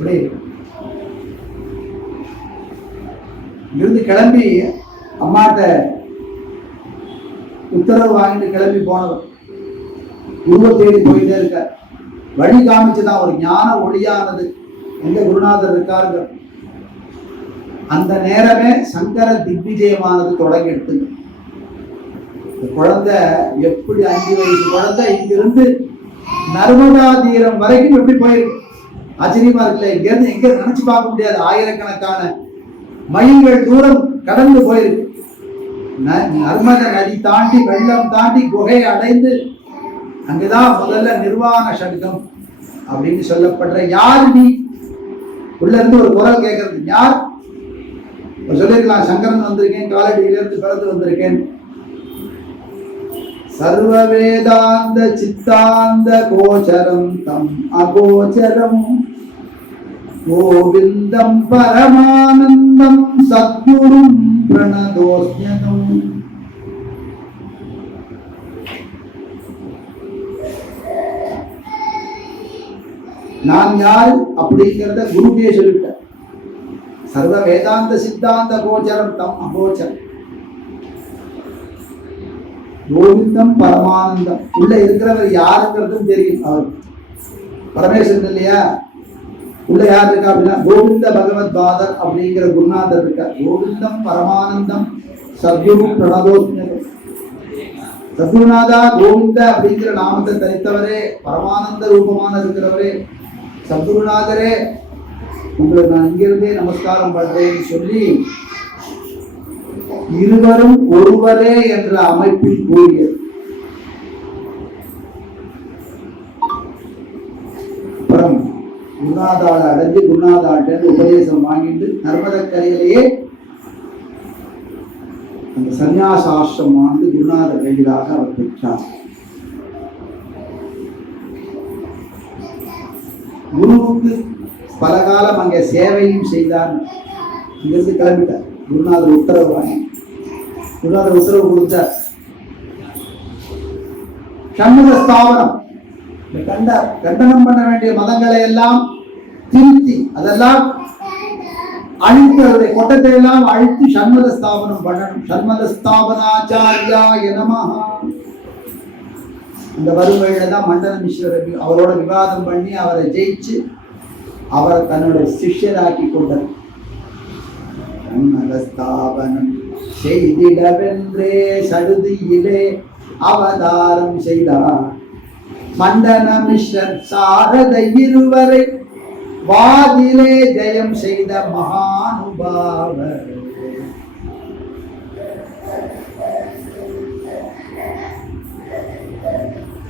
இப்படி இங்கிருந்து கிளம்பி அம்மாட்ட உத்தரவு வாங்கிட்டு கிளம்பி போனவர். குருவை தேடி போயிட்டே இருக்கார். வழி காமிச்சுதான் ஒரு ஞான ஒளியானது. எங்க குருநாதர் இருக்காருங்க. அந்த நேரமே சங்கர திக்விஜயமானது தொடங்கி எடுத்துங்க. இந்த குழந்தை எப்படி அஞ்சு வயசு குழந்தை இங்கிருந்து நர்மதா தீரம் வரைக்கும் எப்படி போயிருக்கு? ஆச்சரியமா இருக்குல்ல இங்க இருந்து எங்க நினைச்சு பார்க்க முடியாது. ஆயிரக்கணக்கான மைல்கள் தூரம் கடந்து போயிருக்கு. நர்மத நதி தாண்டி வெள்ளம் தாண்டி குகையை அடைந்து அங்கதான் முதல்ல நிர்வாண சடுகம் அப்படின்னு சொல்லப்படுற யார் நீ? உள்ள இருந்து ஒரு குரல் கேட்கறது. யார்? இப்ப சொல்லிருக்கலாம் சங்கரன் வந்திருக்கேன் காலடியில இருந்து பிறந்து வந்திருக்கேன். சர்வ வேதாந்த சித்தாந்த கோச்சரம் தம் அகோச்சரம். கோவிந்தம் பரமானந்தம் சத்குரும் பிரணதோஸ்யகம் நான் யார் அப்படிங்கிறத குருவே சொல்லிவிட்டேன் சர்வ வேதாந்த சித்தாந்த கோச்சரம் தம் அகோச்சரம் கோவிந்தம் பரமானந்தம் உள்ள இருக்கிறவர் யாருங்கிறதும் தெரியும் அவர் பரமேஸ்வரன் இல்லையா உள்ள யார் இருக்கா அப்படின்னா கோவிந்த பகவத் பாதர் அப்படிங்கிற குருநாதர் இருக்கார். கோவிந்தம் பரமானந்தம் சத்குரு பிரணதோத்யம் சத்குருநாதா கோவிந்த அப்படிங்கிற நாமத்தை தரித்தவரே பரமானந்த ரூபமான இருக்கிறவரே சத்குருநாதரே உங்களுக்கு நான் இங்கிருந்தே நமஸ்காரம் பண்றேன்னு சொல்லி இருவரும் ஒருவரே என்ற அமைப்பில் கூறியது அப்புறம் குருநாதாள் அடைஞ்சு குருநாதாட்ட உபதேசம் வாங்கிட்டு நர்மதக்கரையிலேயே அந்த சந்நியாச ஆசிரமானது குருநாத கையிலாக அவர் பெற்றார். குருவுக்கு பல காலம் அங்கே சேவையும் செய்தார். இங்கிருந்து கிளம்பிட்டார். குருநாதர் உத்தரவு வாங்கி குருநாதர் உத்தரவு கொடுத்தார். சண்முக ஸ்தாபனம் கண்ட கண்டனம் பண்ண வேண்டிய மதங்களை எல்லாம் திருத்தி அதெல்லாம் அழித்து அவருடைய கொட்டத்தை எல்லாம் அழித்து சண்மத ஸ்தாபனம் பண்ணணும். சண்மத ஸ்தாபனாச்சாரியா நமஹா. இந்த வறுமையில தான் மண்டல மிஸ்வர அவரோட விவாதம் பண்ணி அவரை ஜெயிச்சு அவரை தன்னுடைய சிஷ்யராக்கி கொண்டார். சண்மத ஸ்தாபனம் செய்திடவென்றே சடுதியிலே அவதாரம் செய்தார். மண்டன மிஸ்ரன் சாரத இருவரை வாதிலே ஜெயம் செய்த மகானுபாவர்.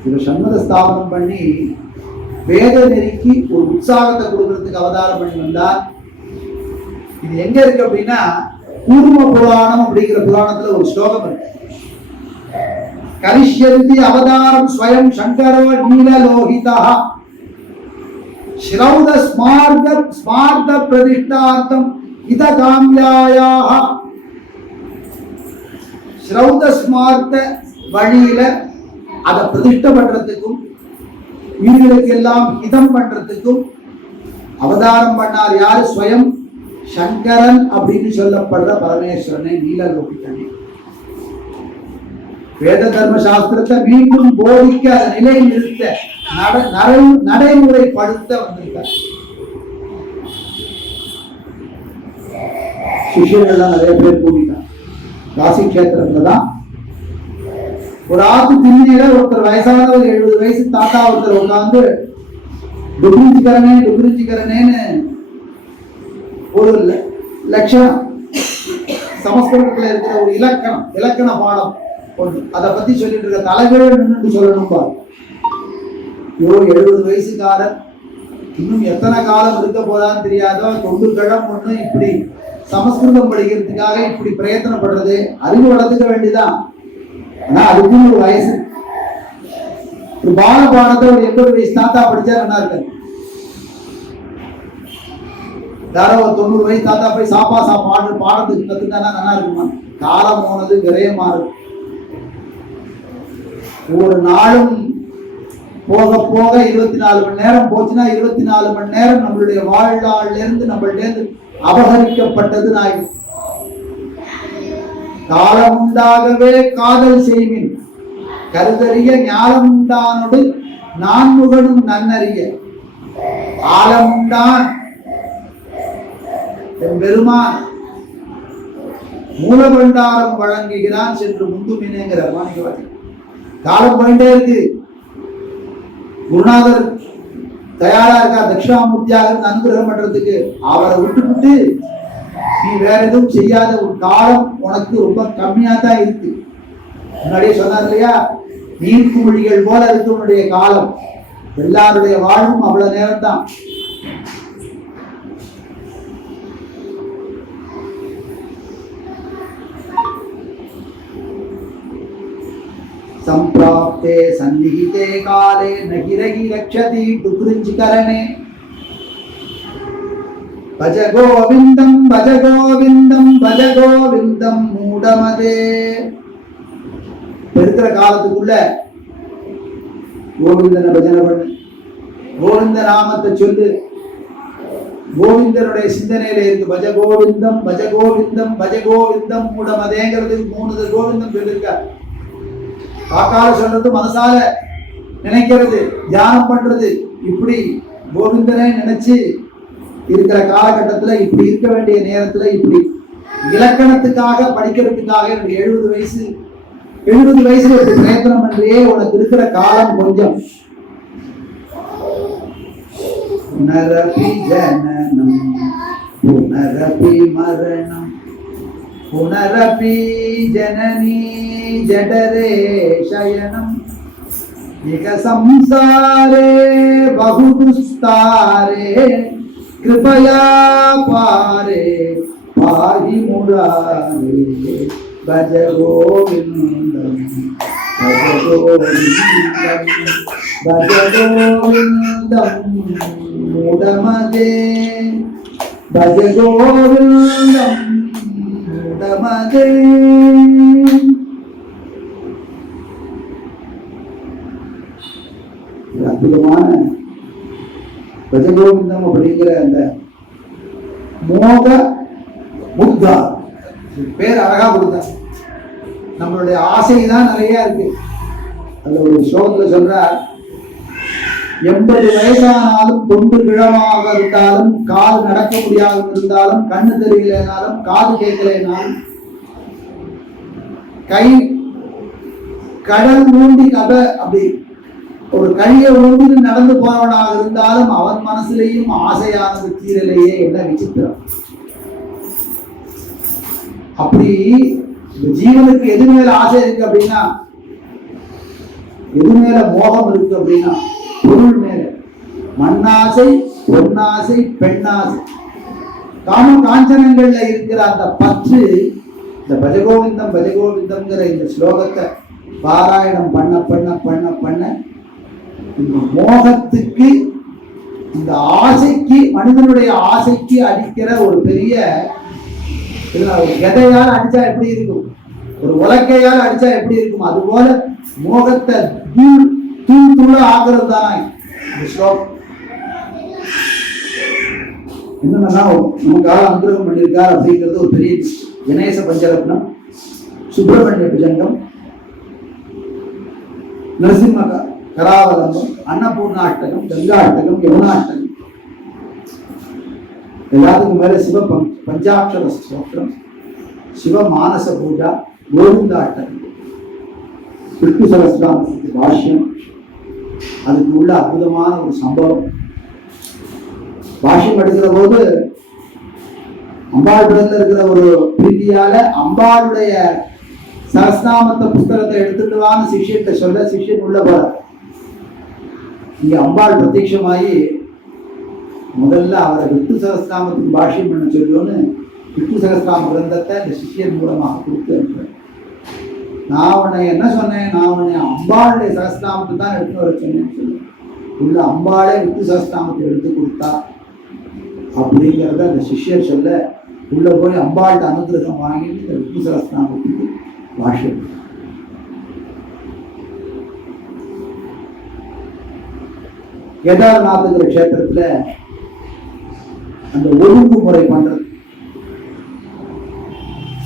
இவர் சண்மத ஸ்தாபனம் பண்ணி வேத நெறிக்கு ஒரு உற்சாகத்தை கொடுக்கறதுக்கு அவதாரம் பண்ணி வந்தார். இது எங்க இருக்கு அப்படின்னா கூர்ம புராணம் அப்படிங்கிற புராணத்துல ஒரு ஸ்லோகம் இருக்கு. கரிஷ்யந்தி அவதாரம் ஸ்வயம் சங்கரோ நீலலோகிதா. ஸ்ரௌத ஸ்மார்த ஸ்மார்த பிரதிஷ்டார்த்தம் இத காமியாயாக ஸ்ரௌத ஸ்மார்த்த வழியில அதை பிரதிஷ்ட பண்றதுக்கும் உயிர்களுக்கு எல்லாம் இதம் பண்றதுக்கும் அவதாரம் பண்ணார் யாரு? ஸ்வயம் சங்கரன் அப்படின்னு சொல்லப்படுற பரமேஸ்வரனை நீலலோகித்தனை வேத தர்ம சாஸ்திரத்தை மீண்டும் போதிக்க நிலை நிறுத்த நட நடை நடைமுறைப்படுத்த வந்திருக்கார் சிஷியர்கள்லாம் நிறைய பேர் கூட்டிட்டாங்க காசி கஷேத்திரத்துல தான் ஒரு ஆத்து திருநீர ஒருத்தர் வயசானவர் எழுபது வயசு தாத்தா ஒருத்தர் உட்கார்ந்து டுகுரிஞ்சிக்கிறனே டுகுரிஞ்சிக்கிறனேன்னு ஒரு லட்சம் லட்சணம் சமஸ்கிருதத்துல இருக்கிற ஒரு இலக்கணம் இலக்கண பாடம் ஒன்று அதை பத்தி சொல்லிட்டு இருக்க தலைகீழ நின்று சொல்லணும் பாரு. ஐயோ எழுபது வயசுக்காரர். இன்னும் எத்தனை காலம் இருக்க போதான்னு தெரியாதோ தொண்டு கிழம் ஒண்ணு இப்படி சமஸ்கிருதம் படிக்கிறதுக்காக இப்படி பிரயத்தனப்படுறது அறிவு வளர்த்துக்க வேண்டியதான் ஆனா அதுக்கும் ஒரு வயசு. ஒரு பால பாடத்தை ஒரு எண்பது வயசு தாத்தா படிச்சா நல்லா இருக்காது யாரோ ஒரு தொண்ணூறு வயசு தாத்தா போய் சாப்பா சாப்பாடு பாடத்துக்கு கத்துக்கிட்டா நல்லா இருக்குமா? காலம் போனது விரயமா இருக்கும் ஒரு நாளும் போக போக இருபத்தி நாலு மணி நேரம் போச்சுன்னா இருபத்தி நாலு மணி நேரம் நம்மளுடைய வாழ்நாளிலிருந்து நம்மளிலிருந்து அபகரிக்கப்பட்டது நாயும் காலம் உண்டாகவே காதல் செய்மின் கருதறிய ஞானம் உண்டானோடு நான்முகனும் நன்னறிய. காலம் உண்டான் என் பெருமான் மூலபண்டாரம் வழங்குகிறான் சென்று முந்துமினேங்கிற மாணிக்கவாதி காலம் போயிட்டே இருக்கு. குருநாதர் தயாரா இருக்கா தட்சிணாமூர்த்தியாக அனுகிரகம் பண்றதுக்கு அவரை விட்டுவிட்டு நீ வேற எதுவும் செய்யாத ஒரு காலம் உனக்கு ரொம்ப கம்மியா தான் இருக்கு. முன்னாடியே சொன்னார் இல்லையா? நீர்க்குமிழிகள் போல இருக்கு உன்னுடைய காலம். எல்லாருடைய வாழ்வும் அவ்வளவு நேரம் தான் सम्प्राप्ते सन्निहिते काले न गिरहि रक्षति डुकृञ्चिकरणे भज गोविन्दं भज गोविन्दं भज கோவிந்தம் மூடமதே இருக்கிற காலத்துக்குள்ள கோவிந்தனை பஜனை பண்ணு கோவிந்த நாமத்தை சொல்லு கோவிந்தனுடைய சிந்தனையில இருக்கு பஜ கோவிந்தம் பஜ கோவிந்தம் பஜ கோவிந்தம் மூடமதேங்கிறதுக்கு மூணு கோவிந்தம் சொல்லியிருக்கார் காக்கால சொல்றது மனசால நினைக்கிறது தியானம் பண்றது. இப்படி கோவிந்தனை நினைச்சு இருக்கிற காலகட்டத்துல இப்படி இருக்க வேண்டிய நேரத்துல இப்படி இலக்கணத்துக்காக படிக்கிறதுக்காக எனக்கு எழுபது வயசு எழுபது வயசுல இப்படி பிரயத்தனம் பண்றியே உனக்கு இருக்கிற காலம் கொஞ்சம். புனரபி ஜனனம் புனரபி மரணம். पुनरपि जननी जठरे शयनम् इक संसारे बहुदुस्तारे कृपया पारे पाहि मुरारे भज गोविन्दम् भज गोविन्दम् भज गोविन्दम् मूढमदे भज गोविन्दम् மூடமதே ஒரு அற்புதமான பஜகோவிந்தம் அப்படிங்கிற அந்த மோக புத்தா. பேர் அழகா கொடுத்தா. நம்மளுடைய ஆசை தான் நிறைய இருக்கு. அதுல ஒரு ஸ்லோகத்துல சொல்றார் எண்பது வயசானாலும் தொண்டு கிழமாக இருந்தாலும் கால் நடக்க முடியாத இருந்தாலும் கண்ணு தெரியலனாலும் காது கேட்கலைனாலும் கை கடல் ஊண்டி கதை அப்படி. ஒரு கையை ஊண்டி நடந்து போறவனாக இருந்தாலும் அவன் மனசுலேயும் ஆசையானது தீரலையே என்ன விசித்திரம். அப்படி ஜீவனுக்கு எது மேல ஆசை இருக்கு அப்படின்னா எது மேல மோகம் இருக்கு அப்படின்னா பொருள் மேல மண்ணாசை பொன்னாசை பெண்ணாசை. காம காஞ்சனங்கள்ல இருக்கிற அந்த பற்று இந்த பஜகோவிந்தம் பஜகோவிந்தம்ங்கிற இந்த ஸ்லோகத்தை பாராயணம் பண்ண பண்ண பண்ண பண்ண இந்த மோகத்துக்கு இந்த ஆசைக்கு மனிதனுடைய ஆசைக்கு அடிக்கிற ஒரு பெரிய ஒரு எதையால் அடிச்சா எப்படி இருக்கும்? ஒரு உலக்கையால் அடிச்சா எப்படி இருக்கும்? அது போல மோகத்தை தூள் ஆகிறது தானே என்னன்னா நமக்காக அனுகிரகம் பண்ணியிருக்கார் அப்படிங்கிறது ஒரு பெரிய கணேச பஞ்சரத்னம் சுப்பிரமணிய புஜங்கம் நரசிம்ம க- கராவலம்பம் அன்னபூர்ணாஷ்டகம் கங்காஷ்டகம் யமுனாஷ்டகம். எல்லாத்துக்கும் மேல சிவ பஞ் பஞ்சாட்சர ஸ்தோத்திரம் சிவ மானச பூஜா கோவிந்தாஷ்டகம். விஷ்ணு சரஸ்வாமி பாஷ்யம். அதுக்கு உள்ள அற்புதமான ஒரு சம்பவம். வாஷிங் எடுக்கிற போது அம்பாள் இருக்கிற ஒரு பிரீதியால அம்பாளுடைய சரஸ்நாமத்த புஸ்தகத்தை எடுத்துட்டு வாங்க சிஷ்யன்ட்ட சொல்ல சிஷ்யன் உள்ள போற இங்க அம்பாள் பிரத்யட்சமாயி முதல்ல அவரை விட்டு சகஸ்நாமத்துக்கு பாஷ்யம் பண்ண சொல்லுன்னு விட்டு சகஸ்நாம கிரந்தத்தை இந்த சிஷியன் மூலமாக கொடுத்து அனுப்புறேன் நான் உன்னை என்ன சொன்னேன்? நான் உன்னை அம்பாளுடைய சஸ்தாமத்தை தான் எடுத்து வர சொன்னேன்னு சொல்லு. உள்ள அம்பாளே விட்டு சஸ்தாமத்தை எடுத்து கொடுத்தா அப்படிங்கிறத அந்த சிஷ்யர் சொல்ல உள்ள போய் அம்பாள்கிட்ட அனுகிரகம் வாங்கிட்டு இந்த வித்து சஸ்தாமத்துக்கு பாஷ்யம் கேதார்நாத்துங்கிற க்ஷேத்திரத்தில் அந்த ஒழுங்குமுறை பண்ணுறது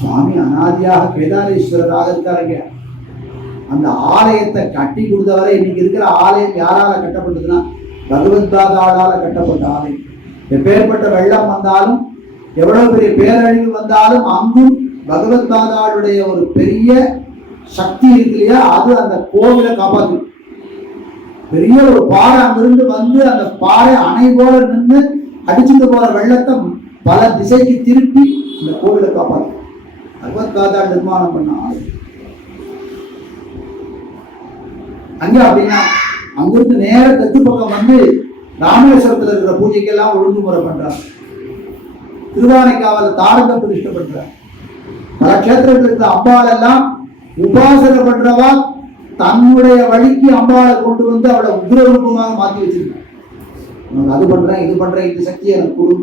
சுவாமி அனாதியாக கேதாரேஸ்வரராக இருக்காருங்க அந்த ஆலயத்தை கட்டி கொடுத்தவரை இன்னைக்கு இருக்கிற ஆலயம் யாரால கட்டப்பட்டதுன்னா பகவத் பாதாளால கட்டப்பட்ட ஆலயம். எப்பேற்பட்ட வெள்ளம் வந்தாலும் எவ்வளவு பெரிய பேரழிவு வந்தாலும் அங்கும் பகவத் பாதாளுடைய ஒரு பெரிய சக்தி இருக்கு இல்லையா? அது அந்த கோவிலை காப்பாற்றும் பெரிய ஒரு பாறை அங்கிருந்து வந்து அந்த பாறை அணை போல நின்று அடிச்சுட்டு போற வெள்ளத்தை பல திசைக்கு திருப்பி அந்த கோவிலை காப்பாற்றும் பகவத் நிர்மாணம் பண்ண அங்க அப்படின்னா அங்கிருந்து நேர தெற்கு பக்கம் வந்து ராமேஸ்வரத்துல இருக்கிற பூஜைக்கெல்லாம் ஒழுங்குமுறை பண்றாங்க. திருவானைக்காவல தாரகம் பிரதிஷ்ட பண்றாங்க பல கஷேத்திரத்தில் இருக்கிற அம்பாள் எல்லாம் உபாசனை பண்றவா தன்னுடைய வழிக்கு அம்பாளை கொண்டு வந்து அவளை உக்ரரூபமாக மாற்றி வச்சிருக்காங்க. அது பண்றேன் இது பண்றேன் இந்த சக்தி எனக்கு கொடு.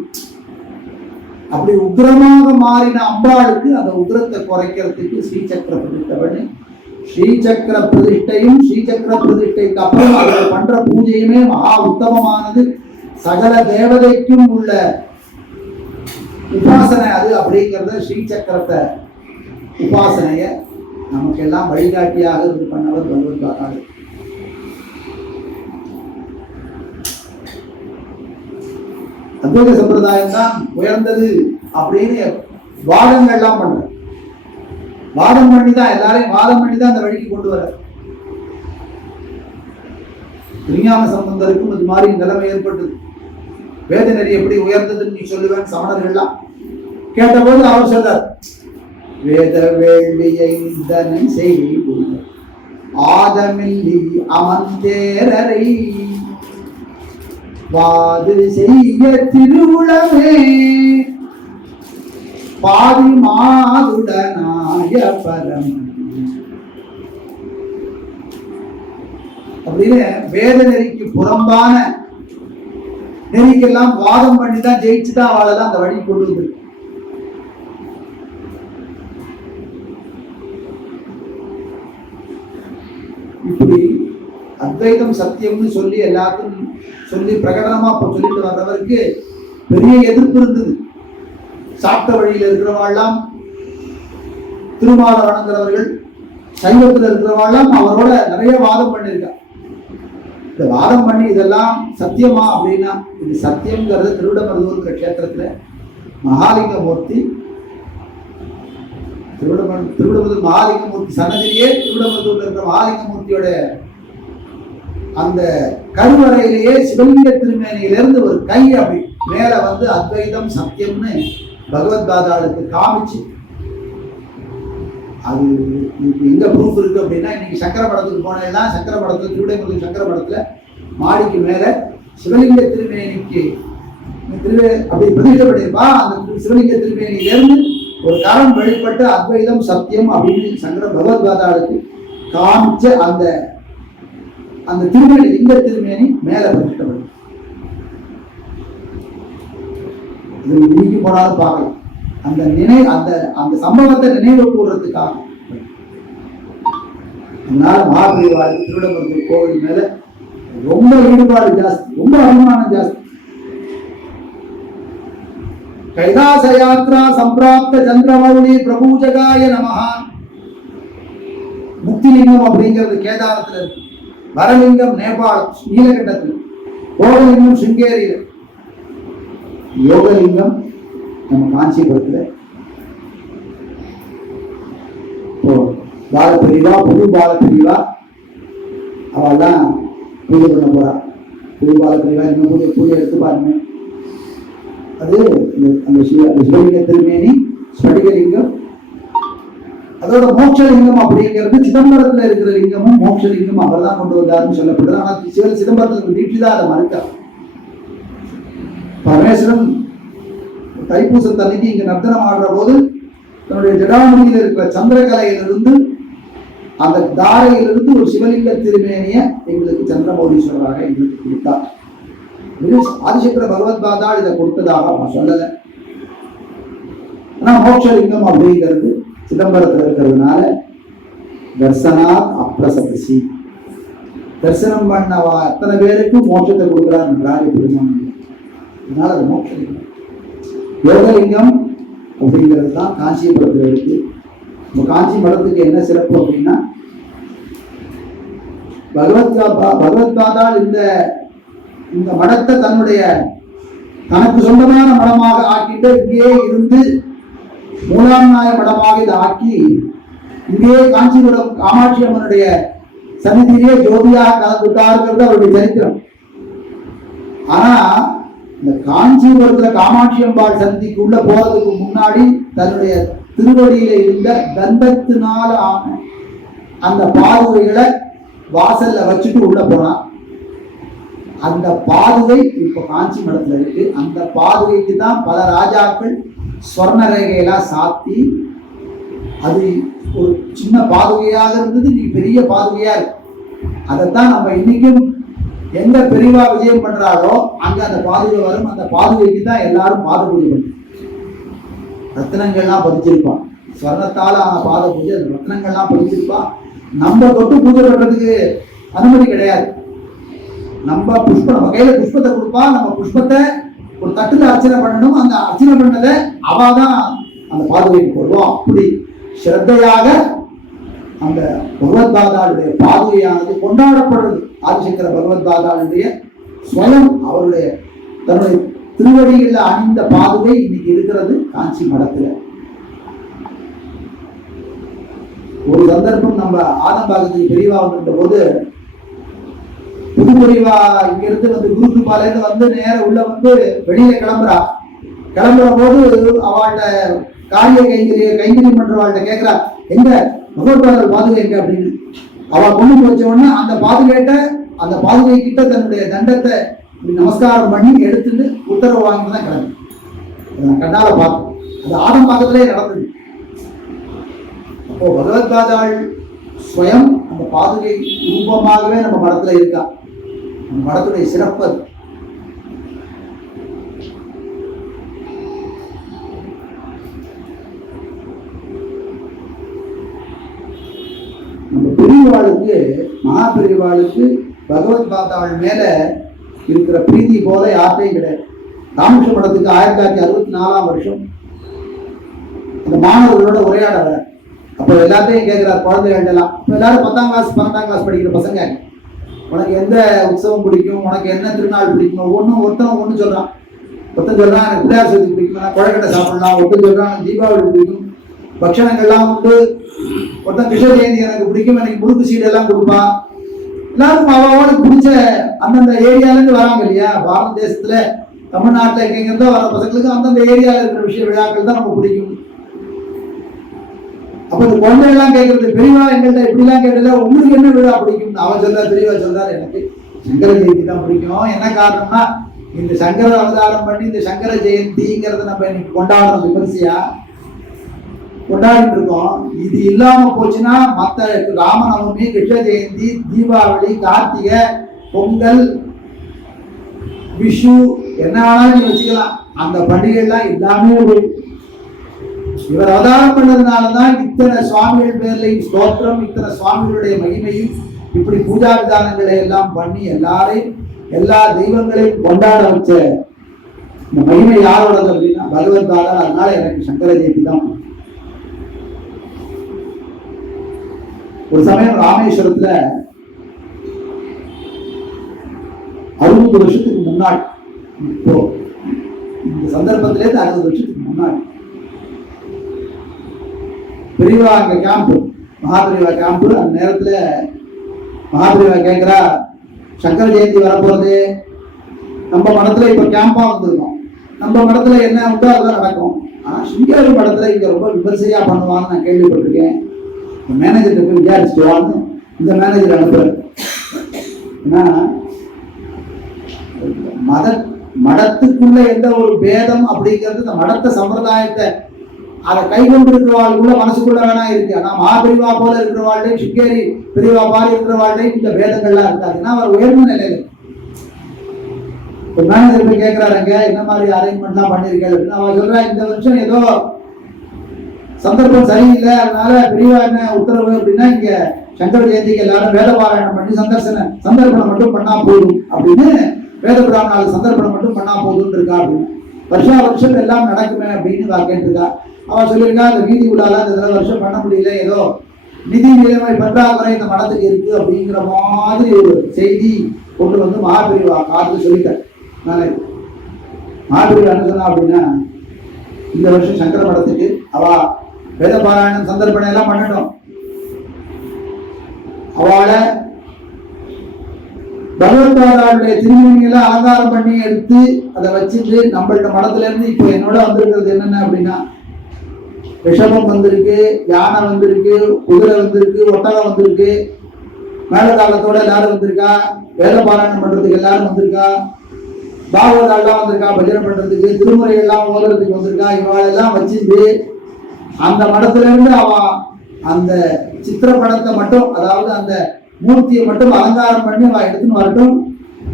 அப்படி உக்ரமாக மாறின அம்பாளுக்கு அந்த உக்ரத்தை குறைக்கிறதுக்கு ஸ்ரீசக்கர பிரதிஷ்டை பண்ணி ஸ்ரீசக்கர பிரதிஷ்டையும் ஸ்ரீசக்கர பிரதிஷ்டைக்கு அப்புறம் அவர்கள் பண்ற பூஜையுமே மகா உத்தமமானது. சகல தேவதைக்கும் உள்ள உபாசனை அது அப்படிங்கிறத ஸ்ரீசக்கரத்தை உபாசனைய நமக்கெல்லாம் வழிகாட்டியாக இருந்து பண்ணவர் பகவத் பாதாள் அத்வைத சம்பிரதாயம் தான் உயர்ந்தது அப்படின்னு வாதங்கள்லாம் பண்ற வாதம் பண்ணி தான் எல்லாரையும் வாதம் பண்ணி தான் அந்த வழிக்கு கொண்டு வர விஞ்ஞான சம்பந்தருக்கும் இது மாதிரி நிலைமை ஏற்பட்டது. வேத நெறி எப்படி உயர்ந்ததுன்னு நீ சொல்லுவேன் சமணர்கள்லாம். கேட்டபோது அவர் சொல்றார் வேத வேள்வியை இதனை செய்து ஆதமில்லி அமர்ந்தேரரை வாது செய்ய திருவுளமே பாதி மாதுடனாய பரம். அப்படின்னு வேத நெறிக்கு புறம்பான நெறிக்கெல்லாம் வாதம் பண்ணி தான் ஜெயிச்சு தான் அவளெல்லாம் அந்த வழி கொண்டு வந்து இப்படி அத்வைதம் சத்தியம்னு சொல்லி எல்லாத்தையும் சொல்லி பிரகடனமா சொல்லிட்டு வர்றவருக்கு பெரிய எதிர்ப்பு இருந்தது. சாப்பிட்ட வழியில் இருக்கிறவாள்லாம் திருமால வணங்குறவர்கள் சைவத்தில் இருக்கிறவாள்லாம் அவரோட நிறைய வாதம் பண்ணியிருக்கா இந்த வாதம் பண்ணி இதெல்லாம் சத்தியமா அப்படின்னா இது சத்தியம்ங்கிறது திருவிடமருதூர்ங்கிற க்ஷேத்திரத்துல மகாலிங்க மூர்த்தி திருவிடமரு திருவிடமருதூர் மகாலிங்க மூர்த்தி சன்னதிலேயே திருவிடமருதூர்ல இருக்கிற மகாலிங்க மூர்த்தியோட அந்த கருவறையிலேயே சிவலிங்க திருமேனியிலிருந்து ஒரு கை அப்படி மேல வந்து அத்வைதம் சத்தியம்னு பகவத் பாதாளுக்கு காமிச்சு. அது எங்க ப்ரூஃப் இருக்கு அப்படின்னா இன்னைக்கு சக்கர படத்துக்கு போனேன்னா சக்கர படத்துல திருவிடைமுருகன் சக்கர படத்துல மாடிக்கு மேல சிவலிங்க திருமேனிக்கு திரு அப்படி அந்த சிவலிங்க திருமேனியிலிருந்து ஒரு கரம் வெளிப்பட்டு அத்வைதம் சத்தியம் அப்படின்னு சங்கர பகவத் பாதாளுக்கு காமிச்ச அந்த அந்த திருமேனி இந்த திருமேனி மேல பிரதிஷ்டை பண்ணி இது இன்னைக்கு போனாலும் பார்க்கலாம் அந்த நினை அந்த அந்த சம்பவத்தை நினைவு கூடுறதுக்காக அதனால மகாபிரிவாளுக்கு திருவிடமருத்தூர் கோவில் மேல ரொம்ப ஈடுபாடு ஜாஸ்தி ரொம்ப அபிமானம் ஜாஸ்தி. கைலாச யாத்ரா சம்பிராப்த சந்திரமௌலி பிரபூஜகாய நமஹா. முக்திலிங்கம் அப்படிங்கிறது கேதாரத்துல இருக்கு. வரலிங்கம் நேபாளம் நீலகண்டத்தில் கோகலிங்கம் சிங்கேரியில். யோகலிங்கம் நம்ம காஞ்சிபுரத்தில். பாலப்பிரிவா புது பாலப்பிரிவா. அவள்லாம் பூஜை பண்ண போறா. புது பாலப்பிரிவா இன்னும் பூஜை பூஜை எடுத்து பாருங்க. அது அந்த சிவ அந்த சிவலிங்க திருமேனி ஸ்படிகலிங்கம் அதோட மோட்சலிங்கம் அப்படிங்கிறது சிதம்பரத்துல இருக்கிற லிங்கமும் மோட்சலிங்கம் அவர் தான் கொண்டு வந்தாருன்னு சொல்லப்படுது. ஆனா சிவன் சிதம்பரத்துல தான் அதை மறுத்தார். பரமேஸ்வரன் தைப்பூசத்தன்னைக்கு இங்க நர்த்தனம் ஆடுற போது தன்னுடைய ஜடாமுடியில் இருக்கிற சந்திரகலையிலிருந்து அந்த தாரையிலிருந்து ஒரு சிவலிங்க திருமேனிய எங்களுக்கு சந்திரமௌலீஸ்வரராக எங்களுக்கு கொடுத்தார். ஆதிசக்கர பகவத் பாதாள் இதை கொடுத்ததாக நான் சொல்லலை. ஆனா மோட்சலிங்கம் அப்படிங்கிறது சிதம்பரத்தில் இருக்கிறதுனால தர்சனாத் அப்ரசதிசி தரிசனம் பண்ணவா அத்தனை பேருக்கு மோட்சத்தை கொடுக்குறார் என்றார் பெருமான் அதனால அது மோட்சம் யோகலிங்கம் அப்படிங்கிறது தான் காஞ்சிபுரத்தில் இருக்கு. நம்ம காஞ்சி மடத்துக்கு என்ன சிறப்பு அப்படின்னா பகவத்கா பகவத்பாதால் இந்த இந்த மடத்தை தன்னுடைய தனக்கு சொந்தமான மடமாக ஆக்கிட்டு இங்கேயே இருந்து மூலாம் நாய மடமாக இதை ஆக்கி இங்கே காஞ்சிபுரம் காமாட்சி அம்மனுடைய சன்னிதியிலே ஜோதியாக கலந்துட்டாருங்கிறது அவருடைய சரித்திரம். ஆனா இந்த காஞ்சிபுரத்துல காமாட்சி அம்பாள் சந்திக்கு உள்ள போறதுக்கு முன்னாடி தன்னுடைய திருவடியில இருந்த தந்தத்தினால ஆன அந்த பார்வைகளை வாசல்ல வச்சுட்டு உள்ள போனான். அந்த பாதுகை இப்ப காஞ்சி மடத்துல இருக்கு. அந்த பாதுகைக்கு தான் பல ராஜாக்கள் சொர்ண ரேகையெல்லாம் சாத்தி அது ஒரு சின்ன பாதுகையாக இருந்தது நீ பெரிய பாதுகையா இருக்கு. அதைத்தான் நம்ம இன்னைக்கும் எங்க பெரியவா விஜயம் பண்றாரோ அங்க அந்த பாதுகை வரும். அந்த பாதுகைக்கு தான் எல்லாரும் பாத பூஜை பண்ணும் ரத்னங்கள்லாம் பதிச்சிருப்பான். ஸ்வர்ணத்தால ஆன பாத பூஜை அந்த ரத்னங்கள்லாம் பதிச்சிருப்பான். நம்ம தொட்டு பூஜை பண்றதுக்கு அனுமதி கிடையாது. நம்ம புஷ்பம் நம்ம கையில புஷ்பத்தை கொடுப்பா நம்ம புஷ்பத்தை ஒரு தட்டுல அர்ச்சனை பண்ணணும். அந்த அர்ச்சனை பண்ணதை அவாதான் அந்த பாதுகைக்கு போடுவோம். அப்படி ஸ்ரத்தையாக அந்த பகவத் தாதாவுடைய பாதுகையானது கொண்டாடப்படுறது ஆதிசங்கர பகவத் தாதாவுடைய ஸ்வயம் அவருடைய தன்னுடைய திருவடிகளில் அணிந்த பாதுகை இன்னைக்கு இருக்கிறது காஞ்சி மடத்துல. ஒரு சந்தர்ப்பம் நம்ம ஆதம்பாகத்துக்கு பெரியவா வந்துட்ட போது புதுமுறிவா இங்க இருந்து வந்து குருகுருப்பால இருந்து வந்து நேர உள்ள வந்து வெளியில கிளம்புறா. கிளம்புற போது அவள்கிட்ட காரிய கைங்கரிய கைங்கரியம் பண்றவாள்கிட்ட கேட்கிறா எங்க? பகவத்பாதர் பாதுகாக்க அப்படின்னு. அவ கொண்டு வச்ச உடனே அந்த பாதுகாட்ட அந்த பாதுகை கிட்ட தன்னுடைய தண்டத்தை இப்படி நமஸ்காரம் பண்ணி எடுத்துட்டு உத்தரவு வாங்கிட்டு தான் கிளம்பி. நான் கண்ணால பார்த்தேன். அது ஆடம் நடந்தது. அப்போ பகவத்பாதாள் ஸ்வயம் அந்த பாதுகை ரூபமாகவே நம்ம மடத்துல இருக்கா? அந்த மடத்துடைய சிறப்பு அது. நம்ம பெரியவாளுக்கு மகா பெரியவாளுக்கு பகவத் பாதாள் மேல இருக்கிற பிரீதி போல யார்ட்டையும் கிடையாது. ராமகிருஷ்ண மடத்துக்கு ஆயிரத்தி தொள்ளாயிரத்தி அறுபத்தி நாலாம் வருஷம். அந்த மாணவர்களோட உரையாட வர அப்போ எல்லாத்தையும் கேட்கிறார் குழந்தைகள்ட்ட எல்லாம் இப்போ எல்லாரும் பத்தாம் கிளாஸ் பன்னெண்டாம் கிளாஸ் படிக்கிற பசங்க. உனக்கு எந்த உற்சவம் பிடிக்கும்? உனக்கு என்ன திருநாள் பிடிக்கும்? ஒவ்வொன்றும் ஒருத்தன் ஒன்று சொல்கிறான் ஒருத்தன் சொல்கிறான் எனக்கு பிள்ளையார் சதுர்த்தி பிடிக்கும். நான் குழக்கட்டை சாப்பிடலாம். ஒருத்தன் சொல்கிறான் தீபாவளி பிடிக்கும். பக்ஷணங்கள்லாம் உண்டு. ஒருத்தன் கிருஷ்ண ஜெயந்தி எனக்கு பிடிக்கும். எனக்கு முறுக்கு சீடெல்லாம் கொடுப்பான். எல்லாரும் அவனுக்கு பிடிச்ச அந்தந்த ஏரியாலேருந்து வராங்க இல்லையா? பாரத தேசத்தில் தமிழ்நாட்டில் எங்கெங்கிருந்தோ வர பசங்களுக்கு அந்தந்த ஏரியாவில் இருக்கிற விஷய விழாக்கள் தான் நமக்கு பிடிக்கும். அப்ப இந்த குழந்தைகள்லாம் கேட்கறது பெரியவா எங்கள்கிட்ட இப்படிலாம் கேட்டல உங்களுக்கு என்ன விழா பிடிக்கும் அவன் சொல்றா பெரியவா சொல்றாரு எனக்கு சங்கர ஜெயந்தி தான் பிடிக்கும். என்ன காரணம்னா இந்த சங்கர அவதாரம் பண்ணி இந்த சங்கர ஜெயந்திங்கிறத நம்ம இன்னைக்கு கொண்டாடுறோம் விமர்சையா? கொண்டாடிட்டு இருக்கோம் இது இல்லாம போச்சுன்னா மத்த ராமநவமி கிருஷ்ண ஜெயந்தி தீபாவளி கார்த்திகை பொங்கல் விஷு என்ன வேணாலும் வச்சுக்கலாம். அந்த பண்டிகைலாம் எல்லாமே ஒரு இவர் அவதாரம் பண்ணதுனாலதான் இத்தனை சுவாமிகள் பேர்லையும் ஸ்தோத்திரம் இத்தனை சுவாமிகளுடைய மகிமையும் இப்படி பூஜா விதானங்களை எல்லாம் பண்ணி எல்லாரையும் எல்லா தெய்வங்களையும் கொண்டாட வச்ச இந்த மகிமை யாரோடது அப்படின்னா பகவத் அதனால எனக்கு சங்கர ஜெயந்தி தான். ஒரு சமயம் ராமேஸ்வரத்துல அறுபது வருஷத்துக்கு முன்னாடி இப்போ இந்த சந்தர்ப்பத்திலேருந்து அறுபது வருஷத்துக்கு முன்னாடி பெரியவா அங்க கேம்ப் மகாபெரிவா கேம்ப் அந்த நேரத்துல மகாபெரிவா கேட்கிறா சங்கர ஜெயந்தி வரப்போறது நம்ம மடத்துல இப்ப கேம்பா வந்திருக்கோம். நம்ம மடத்துல என்ன உண்டோ அதெல்லாம் நடக்கும். ஆனா சிங்காரி மடத்துல இங்க ரொம்ப விமர்சையா பண்ணுவான்னு நான் கேள்விப்பட்டிருக்கேன். இந்த மேனேஜர்கிட்ட போய் விசாரிச்சுட்டு வான்னு இந்த மேனேஜர் அனுப்புறாரு. ஏன்னா மத மடத்துக்குள்ள எந்த ஒரு பேதம் அப்படிங்கிறது இந்த மடத்த சம்பிரதாயத்தை அதை கை கொண்டு இருக்கிறவாளுக்குள்ள மனசுக்குள்ள வேணா இருக்கு. ஆனா மகாபிரிவா போல இருக்கிறவாள்டையும் சுக்கேரி பிரிவா பால் இருக்கிறவாள்டையும் இந்த பேதங்கள்லாம் இருக்காதுன்னா அவர் உயர்ந்த நிலையில. இப்போ மேனேஜர் போய் கேட்கிறாருங்க என்ன மாதிரி அரேஞ்ச்மெண்ட்லாம் பண்ணியிருக்காரு அப்படின்னு அவன் சொல்றா இந்த வருஷம் ஏதோ சந்தர்ப்பம் சரியில்லை அதனால பிரிவா என்ன உத்தரவு அப்படின்னா இங்க சங்கர ஜெயந்திக்கு எல்லாரும் வேத பாராயணம் பண்ணி சந்தர்சன சந்தர்ப்பணம் மட்டும் பண்ணா போதும் அப்படின்னு வேத பிராமணால் சந்தர்ப்பணம் மட்டும் பண்ணா போதும்னு இருக்கா அப்படின்னு. வருஷா வருஷம் எல்லாம் நடக்குமே அப்படின்னு நான் கேட்டிருக்கா. அவ சொல்லியிருக்கா அந்த வீதி விழால இந்த தடவை வருஷம் பண்ண முடியல ஏதோ நிதி நிலைமை பற்றாக்குறை இந்த மடத்துக்கு இருக்கு அப்படிங்கிற மாதிரி ஒரு செய்தி கொண்டு வந்து மகாபிரிவா காத்து சொல்லிட்டேன் நான் மகாபிரிவா என்ன சொன்னா அப்படின்னா இந்த வருஷம் சங்கர மடத்துக்கு அவா வேத பாராயணம் சந்தர்ப்பணம் எல்லாம் பண்ணட்டும் அவளை பகவத்பாதாவுடைய திருமணிகளை அலங்காரம் பண்ணி எடுத்து அதை வச்சுட்டு நம்மள்ட்ட மடத்துல இருந்து இப்போ என்னோட வந்திருக்கிறது என்னென்ன அப்படின்னா விஷமம் வந்திருக்கு யானை வந்திருக்கு குதிரை வந்திருக்கு ஒட்டகம் வந்திருக்கு. மேலதாளத்தோட எல்லாரும் வந்திருக்கா? வேத பாராயணம் பண்றதுக்கு எல்லாரும் வந்திருக்கா? பாகவதாலாம் வந்திருக்கா? பஜனை பண்றதுக்கு? திருமுறை எல்லாம் ஓதுறதுக்கு வந்திருக்கா? இவாளெல்லாம் வச்சிருந்து அந்த மடத்துல இருந்து அவ அந்த சித்திர படத்தை மட்டும் அதாவது அந்த மூர்த்தியை மட்டும் அலங்காரம் பண்ணி அவ எடுத்துன்னு வரட்டும்.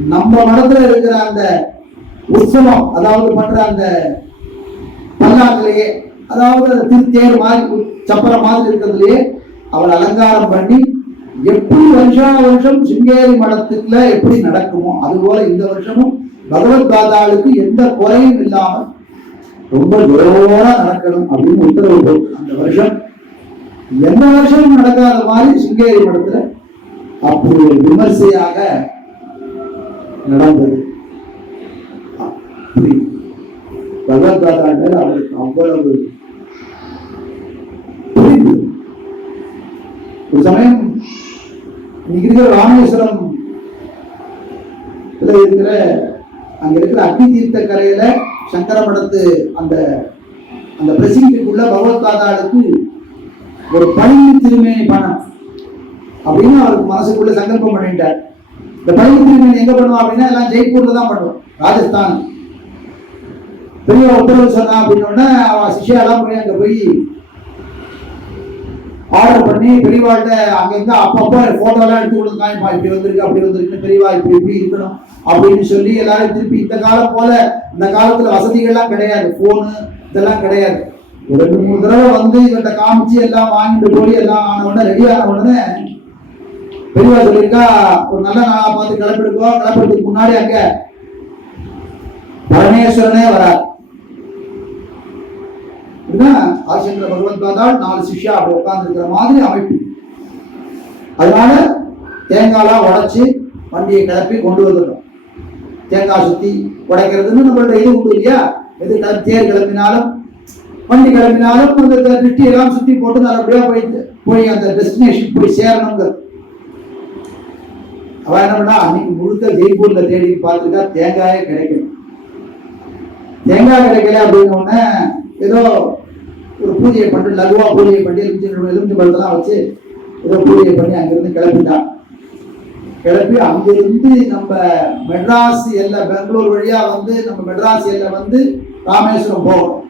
நம்ம மடத்துல இருக்கிற அந்த உற்சவம் அதாவது பண்ற அந்த பல்லாக்கிலேயே அதாவது திருத்தேர் மாதிரி சப்பரம் மாதிரி இருக்கிறதுலயே அவள் அலங்காரம் பண்ணி எப்படி வருஷா வருஷம் சிங்கேரி மடத்துக்குள்ள எப்படி நடக்குமோ அதுபோல இந்த வருஷமும் பகவத் பாதாளுக்கு எந்த குறையும் இல்லாமல் ரொம்ப ஜோரா நடக்கணும் அப்படின்னு உத்தரவு போட்டு அந்த வருஷம். எந்த வருஷமும் நடக்காத மாதிரி சிங்கேரி மடத்துல அப்படி ஒரு விமர்சையாக நடந்தது. பகவத் பாதா மேல அவ்வளவு ஒரு சமயம் இன்னைக்கு இருக்கிற ராமேஸ்வரம் இருக்கிற அங்க இருக்கிற அக்னி தீர்த்த கரையில சங்கர மடத்து அந்த அந்த பிரசிங்கிற்குள்ள பகவத்பாதாளுக்கு ஒரு பழனி திருமேனி பணம் அப்படின்னு அவருக்கு மனசுக்குள்ள சங்கல்பம் பண்ணிட்டார். இந்த பழனி திருமேனி எங்க பண்ணுவோம் அப்படின்னா எல்லாம் ஜெய்ப்பூர்ல தான் பண்ணுவோம் ராஜஸ்தான். பெரிய உத்தரவு சொன்னா அப்படின்னோடனே அவன் சிஷ்யாலாம் போய் அங்க போய் ஆர்டர் பண்ணி பெரியவாள்கிட்ட அங்கங்க அப்பப்போ போட்டோலாம் எடுத்து கொடுத்தாங்கப்பா இப்படி வந்திருக்கு அப்படி வந்திருக்கு பெரியவா இப்படி இப்படி இருக்கணும் அப்படின்னு சொல்லி எல்லாரும் திருப்பி இந்த காலம் போல இந்த காலத்துல வசதிகள்லாம் கிடையாது போனு இதெல்லாம் கிடையாது. ரெண்டு மூணு தடவை வந்து இவன்கிட்ட காமிச்சு எல்லாம் வாங்கிட்டு போய் எல்லாம் ஆன உடனே ரெடி ஆன உடனே பெரியவா சொல்லியிருக்கா ஒரு நல்ல நாளா பார்த்து கிளம்பிடுக்கோ கிளம்புறதுக்கு முன்னாடி அங்க பரமேஸ்வரனே வரார். ஆதிசங்கர பகவத் பாதால் நாலு சிஷ்யா அப்படி உட்கார்ந்துருக்கிற மாதிரி அமைப்பு. அதனால தேங்காயெல்லாம் உடைச்சி வண்டியை கிளப்பி கொண்டு வந்துடும் தேங்காய் சுத்தி உடைக்கிறதுன்னு நம்மளோட இது உண்டு இல்லையா? எது கிளம்பி தேர் கிளம்பினாலும் வண்டி கிளம்பினாலும் அந்த நெட்டி எல்லாம் சுத்தி போட்டு நல்லபடியா போய் போய் அந்த டெஸ்டினேஷன் போய் சேரணுங்கிறது. அவ என்ன பண்ணா அன்னைக்கு முழுக்க ஜெய்ப்பூர்ல தேடி பார்த்துட்டா தேங்காயே கிடைக்கணும் தேங்காய் கிடைக்கல அப்படின்னு ஏதோ ஒரு பூஜையை பண்ணி லகுவா பூஜையை பண்ணி எலுமிச்சை எலுமிச்சை பழத்தெல்லாம் வச்சு ஏதோ பூஜையை பண்ணி அங்கிருந்து கிளப்பிட்டான் கிளப்பி அங்கிருந்து நம்ம மெட்ராஸ் எல்லை பெங்களூர் வழியா வந்து நம்ம மெட்ராஸ் எல்லை வந்து ராமேஸ்வரம் போகணும்.